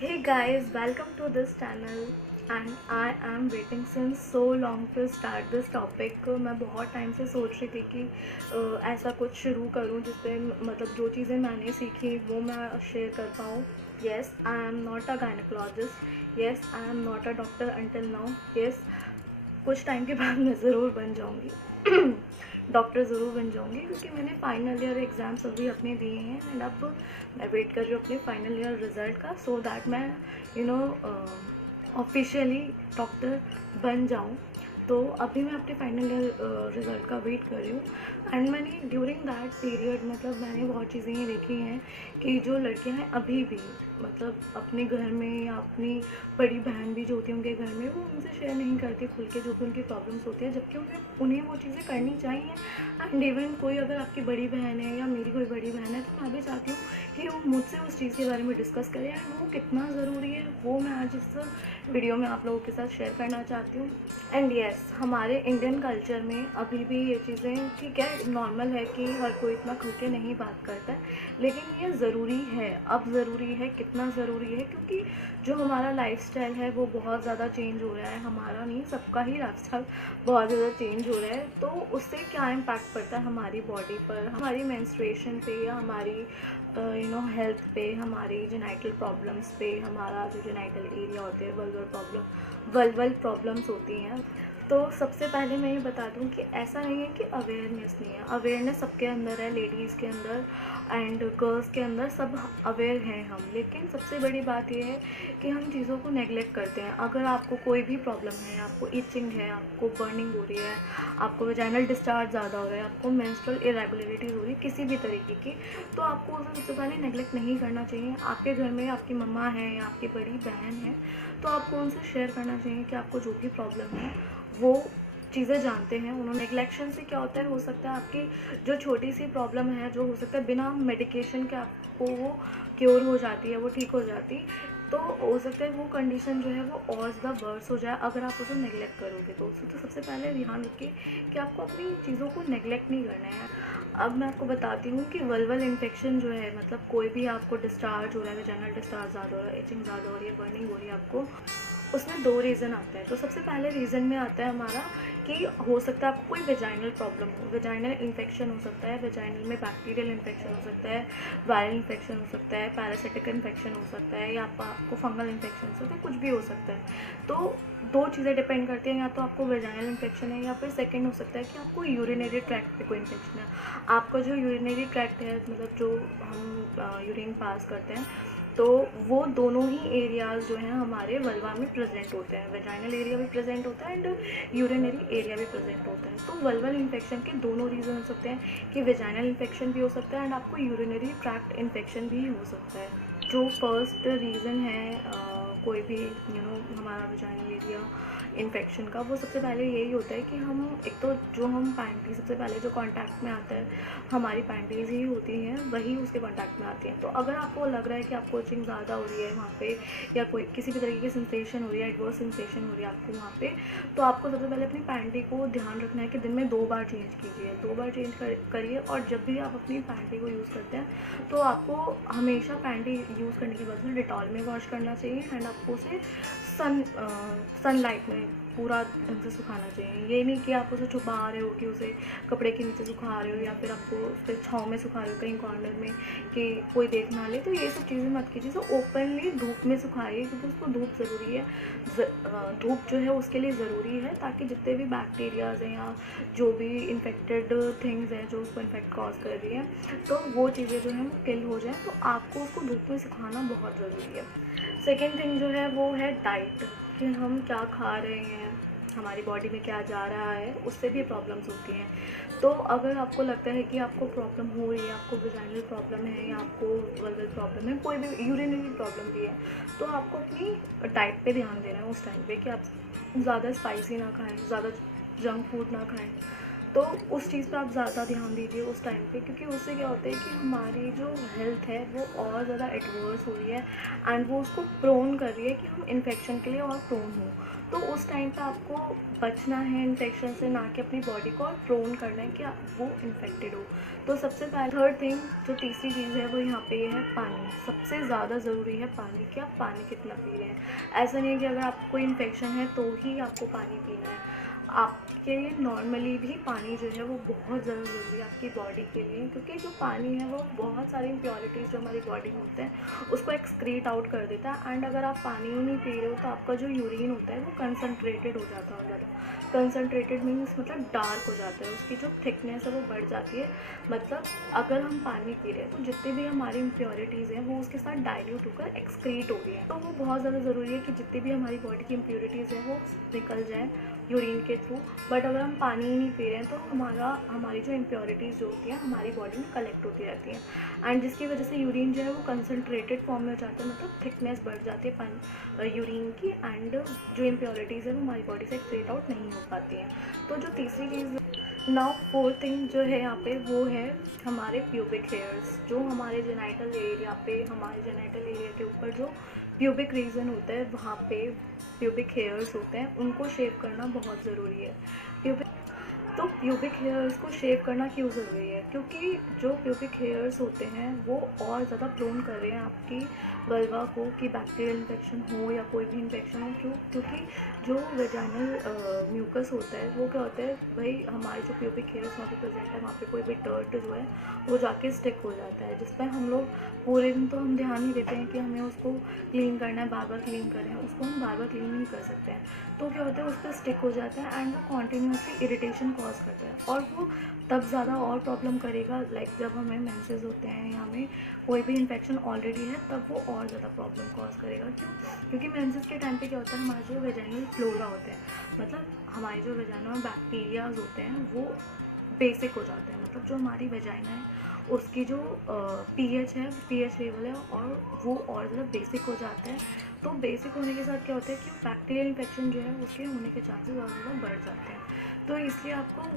Hey guys, welcome to this channel and I am waiting since so long to start this topic। मैं बहुत time से सोच रही थी कि ऐसा कुछ शुरू करूं जिसपे मतलब जो चीज़ें मैंने सीखी वो मैं शेयर कर पाऊँ। Yes, I am not a gynaecologist, yes I am not a doctor until now, yes कुछ टाइम के बाद मैं ज़रूर बन जाऊँगी डॉक्टर ज़रूर बन जाऊँगी, क्योंकि मैंने फाइनल ईयर एग्ज़ाम्स अभी अपने दिए हैं एंड अब मैं वेट कर रही हूँ अपने फाइनल ईयर रिज़ल्ट का, सो दैट मैं ऑफिशियली डॉक्टर बन जाऊँ। तो अभी मैं अपने फाइनल ईयर रिज़ल्ट का वेट कर रही हूँ एंड मैंने ड्यूरिंग दैट पीरियड मतलब मैंने बहुत चीज़ें ये देखी हैं कि जो लड़कियां हैं अभी भी मतलब अपने घर में या अपनी बड़ी बहन भी जो होती है उनके घर में, वो उनसे शेयर नहीं करती खुल के जो भी उनकी प्रॉब्लम्स होती है, जबकि उन्हें वो चीज़ें करनी चाहिए। एंड इवन कोई अगर आपकी बड़ी बहन है या मेरी कोई बड़ी बहन है तो मैं भी चाहती हूँ कि वो मुझसे उस चीज़ के बारे में डिस्कस करें एंड वो कितना ज़रूरी है वो मैं आज इस वीडियो में आप लोगों के साथ शेयर करना चाहती हूँ। एंड येस, हमारे इंडियन कल्चर में अभी भी ये चीज़ें ठीक है, नॉर्मल है कि हर कोई इतना खुल के नहीं बात करता है, लेकिन ये ज़रूरी है। अब ज़रूरी है, कितना ज़रूरी है, क्योंकि जो हमारा लाइफस्टाइल है वो बहुत ज़्यादा चेंज हो रहा है। हमारा नहीं, सबका ही लाइफस्टाइल बहुत ज़्यादा चेंज हो रहा है। तो उससे क्या इम्पैक्ट पड़ता है हमारी बॉडी पर, हमारी मेंस्ट्रुएशन पे या हमारी हेल्थ पे, हमारी जेनाइटल प्रॉब्लम्स पे, हमारा जो जेनाइटल एरिया होते हैं वल्वल प्रॉब्लम्स होती हैं। तो सबसे पहले मैं ये बता दूं कि ऐसा नहीं है कि अवेयरनेस नहीं है, अवेयरनेस सबके अंदर है, लेडीज़ के अंदर एंड गर्ल्स के अंदर, सब अवेयर हैं हम। लेकिन सबसे बड़ी बात यह है कि हम चीज़ों को नेगलेक्ट करते हैं। अगर आपको कोई भी प्रॉब्लम है, आपको इचिंग है, आपको बर्निंग हो रही है, आपको वेजाइनल डिस्चार्ज ज़्यादा हो रहा है, आपको मेंस्ट्रुअल इरेगुलरिटीज़ हो रही है किसी भी तरीके की, तो आपको उसे सबसे पहले नेगलेक्ट नहीं करना चाहिए। आपके घर में आपकी मम्मा है या आपकी बड़ी बहन है तो आपको उनसे शेयर करना चाहिए कि आपको जो भी प्रॉब्लम है वो चीज़ें जानते हैं। उन्होंने नेगलेक्शन से क्या होता है, हो सकता है आपकी जो छोटी सी प्रॉब्लम है, जो हो सकता है बिना मेडिकेशन के आपको वो क्योर हो जाती है, वो ठीक हो जाती, तो हो सकता है वो कंडीशन जो है वो और ज़्यादा वर्स हो जाए अगर आप उसे नेगलेक्ट करोगे। तो उससे तो सबसे पहले ध्यान रखिए कि आपको अपनी चीज़ों को नेगलेक्ट नहीं करना है। अब मैं आपको बताती हूँ कि वल्वल इन्फेक्शन जो है, मतलब कोई भी आपको डिस्चार्ज हो रहा है, वेजाइनल डिस्चार्ज ज़्यादा हो रहा है, इचिंग ज़्यादा हो रही है, बर्निंग हो रही है आपको, उसमें दो रीज़न आते हैं। तो सबसे पहले रीज़न में आता है हमारा कि हो सकता है आपको कोई वेजाइनल प्रॉब्लम हो, वेजाइनल इन्फेक्शन हो सकता है, वेजाइनल में बैक्टीरियल इन्फेक्शन हो सकता है, वायरल इन्फेक्शन हो सकता है, पैरासिटिक इन्फेक्शन हो सकता है, या आपको फंगल इन्फेक्शन हो सकता है, कुछ भी हो सकता है। तो दो चीज़ें डिपेंड करती हैं, या तो आपको वेजाइनल इन्फेक्शन है या फिर सेकेंड हो सकता है कि आपको यूरिनरी ट्रैक्ट पे कोई इन्फेक्शन है। आपका जो यूरिनरी ट्रैक्ट है, मतलब जो हम यूरिन पास करते हैं, तो वो दोनों ही एरियाज़ जो हैं हमारे वल्वा में प्रेजेंट होते हैं। वेजाइनल एरिया भी प्रेजेंट होता है एंड यूरिनरी एरिया भी प्रेजेंट होता है। तो वल्वल इन्फेक्शन के दोनों रीज़न हो सकते हैं कि वेजाइनल इन्फेक्शन भी हो सकता है एंड आपको यूरिनरी ट्रैक्ट इन्फेक्शन भी हो सकता है। जो फर्स्ट रीज़न है कोई भी हमारा वेजाइनल एरिया इन्फेक्शन का, वो सबसे पहले यही होता है कि हम एक तो जो हम पैंटी, सबसे पहले जो कांटेक्ट में आता है हमारी पैंटीज़ ही होती हैं, वही उसके कांटेक्ट में आती हैं। तो अगर आपको लग रहा है कि आपको इचिंग ज़्यादा हो रही है वहाँ पे, या कोई किसी भी तरीके की सेंसेशन हो रही है, एडवर्स सेंसेशन हो रही है आपको वहाँ पे, तो आपको सबसे पहले अपनी पैंटी को ध्यान रखना है कि दिन में 2 बार चेंज कीजिए, 2 बार चेंज करिए। और जब भी आप अपनी पैंटी को यूज़ करते हैं तो आपको हमेशा पैंटी यूज़ करने के बाद में डिटॉल में वॉश करना चाहिए एंड आपको उसे सनलाइट में पूरा ढंग से सुखाना चाहिए। ये नहीं कि आप उसे छुपा रहे हो, कि उसे कपड़े के नीचे सुखा रहे हो या फिर आपको उसके छाँव में सुखा रहे हो कहीं कॉर्नर में कि कोई देख ना ले। तो ये सब चीज़ें मत कीजिए। तो ओपनली धूप में सुखाइए, क्योंकि उसको धूप ज़रूरी है। धूप जो है उसके लिए ज़रूरी है, ताकि जितने भी बैक्टीरियाज हैं या जो भी इन्फेक्टेड थिंग्स हैं जो उसको इन्फेक्ट कॉज कर रही हैं, तो वो चीज़ें जो हैं वो किल हो जाएँ। तो आपको उसको धूप में सुखाना बहुत ज़रूरी है। सेकेंड थिंग जो है वो है डाइट, कि हम क्या खा रहे हैं, हमारी बॉडी में क्या जा रहा है, उससे भी प्रॉब्लम्स होती हैं। तो अगर आपको लगता है कि आपको प्रॉब्लम हो रही है, आपको वेजाइनल प्रॉब्लम है या आपको वल्वल प्रॉब्लम है, कोई भी यूरिनरी प्रॉब्लम भी है, तो आपको अपनी डाइट पे ध्यान देना है उस टाइम पे, कि आप ज़्यादा स्पाइसी ना खाएं, ज़्यादा जंक फूड ना खाएं, तो उस चीज़ पे आप ज़्यादा ध्यान दीजिए उस टाइम पे, क्योंकि उससे क्या होता है कि हमारी जो हेल्थ है वो और ज़्यादा एडवर्स हो रही है एंड वो उसको प्रोन कर रही है कि हम इन्फेक्शन के लिए और प्रोन हों। तो उस टाइम पे आपको बचना है इन्फेक्शन से, ना कि अपनी बॉडी को और प्रोन करना है कि वो इन्फेक्टेड हो। तो सबसे पहले थर्ड थिंग, जो तीसरी चीज़ है वो यहाँ पे ये है पानी। सबसे ज़्यादा ज़रूरी है पानी, कि आप पानी कितना पी रहे हैं। ऐसा नहीं है कि अगर आपको कोई इन्फेक्शन है तो ही आपको पानी पीना है, आपके लिए नॉर्मली भी पानी जो है वो बहुत ज़्यादा ज़रूरी है आपकी बॉडी के लिए, क्योंकि जो पानी है वो बहुत सारी इम्प्योरिटीज़ जो हमारी बॉडी में होते हैं उसको एक्सक्रीट आउट कर देता है। एंड अगर आप पानी ही नहीं पी रहे हो तो आपका जो यूरिन होता है वो कंसनट्रेटेड हो जाता है ज़्यादा। कंसनट्रेटेड मीन्स मतलब डार्क हो जाता है, उसकी जो थिकनेस है वो बढ़ जाती है। मतलब अगर हम पानी पी रहे हैं तो जितनी भी हमारी इम्प्योरिटीज़ हैं वो उसके साथ डाइल्यूट होकर एक्सक्रीट हो गई हैं। तो वो बहुत ज़्यादा ज़रूरी है कि जितनी भी हमारी बॉडी की इम्प्योरिटीज़ हैं वो निकल जाए यूरिन के थ्रू। बट अगर हम पानी ही नहीं पी रहे हैं तो हमारी जो इम्प्योरिटीज़ जो होती हैं हमारी बॉडी में कलेक्ट होती रहती हैं, एंड जिसकी वजह से यूरिन जो है वो कंसनट्रेटेड फॉर्म में हो जाता है, मतलब थिकनेस बढ़ जाती है पानी यूरिन की, एंड जो इम्प्योरिटीज़ है वो हमारी बॉडी से एक्सक्रीट आउट नहीं हो पाती हैं। तो जो तीसरी चीज़, नाउ फोर्थ थिंग जो है यहाँ पे वो है हमारे प्यूबिक हेयर्स। जो हमारे जेनाइटल एरिया पे, हमारे जेनाइटल एरिया के ऊपर जो प्यूबिक रीजन होता है वहाँ पे प्यूबिक हेयर्स होते हैं, उनको शेव करना बहुत ज़रूरी है। प्यूबिक तो प्यूबिक हेयर्स को शेव करना क्यों ज़रूरी है? क्योंकि जो प्यूबिक हेयर्स होते हैं वो और ज़्यादा प्रोन कर रहे हैं आपकी वल्वा को कि बैक्टीरियल इन्फेक्शन हो या कोई भी इन्फेक्शन हो। क्यों? क्योंकि जो वेजाइनल म्यूकस होता है वो क्या होता है भाई, हमारे जो प्यूबिक हेयर्स वहाँ पे प्रेजेंट है वहाँ पे कोई भी डर्ट जो है वो जाके स्टिक हो जाता है, जिस पर हम लोग पूरे दिन तो हम ध्यान नहीं देते हैं कि हमें उसको क्लीन करना है, बार बार क्लीन करें, उसको हम बार बार क्लीन नहीं कर सकते हैं। तो क्या होता है उस पर स्टिक हो जाता है एंड वो कॉन्टीन्यूसली इरिटेशन कॉज करता है, और वो तब ज़्यादा और प्रॉब्लम करेगा। लाइक जब हमें मेंसेस होते हैं या हमें कोई भी इन्फेक्शन ऑलरेडी है तब वो और ज़्यादा प्रॉब्लम कॉज करेगा। क्यों? क्योंकि मेंसेस के टाइम पे क्या होता है, हमारा जो वेजाइनल फ्लोरा होता है, मतलब हमारे जो वेजाइना में बैक्टीरियाज होते हैं वो बेसिक हो जाते हैं। मतलब जो हमारी वेजाइना है उसकी जो पीएच है, पीएच लेवल है, और वो और ज़्यादा बेसिक हो जाता है। तो बेसिक होने के साथ क्या होता है कि बैक्टीरियल इन्फेक्शन जो है उसके होने के चांसेस और ज़्यादा बढ़ जाते हैं। तो इसलिए आपको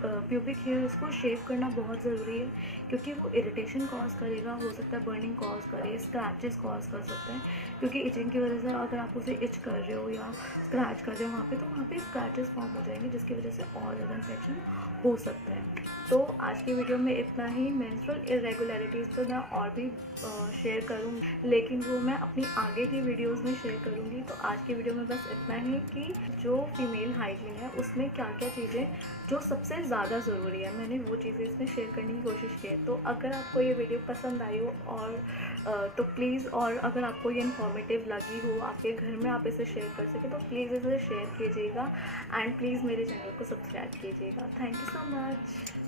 प्यूबिक हेयर्स को शेव करना बहुत ज़रूरी है, क्योंकि वो इरिटेशन कॉज करेगा, हो सकता है बर्निंग कॉज करे, स्क्रैचेस कॉज कर सकते हैं। क्योंकि इचिंग की वजह से अगर आप उसे इच कर रहे हो या स्क्रैच कर रहे हो वहाँ पे स्क्रैचेस फॉर्म हो जाएंगे, जिसकी वजह से और ज़्यादा इन्फेक्शन हो सकता है। तो आज की वीडियो में इतना ही। मेंस्ट्रुअल इरेगुलरिटीज़ तो मैं और भी शेयर करूँगी, लेकिन वो मैं अपनी आगे की वीडियोस में शेयर करूँगी। तो आज की वीडियो में बस इतना ही कि जो फीमेल हाइजीन है उसमें क्या क्या चीज़ें जो सबसे ज़्यादा ज़रूरी है, मैंने वो चीज़ें इसमें शेयर करने की कोशिश की है। तो अगर आपको ये वीडियो पसंद आई हो और तो प्लीज़, और अगर आपको ये इन्फॉर्मेटिव लगी हो, आपके घर में आप इसे शेयर कर सके तो प्लीज़ इसे शेयर कीजिएगा, एंड प्लीज़ मेरे चैनल को सब्सक्राइब कीजिएगा। Thank you so much.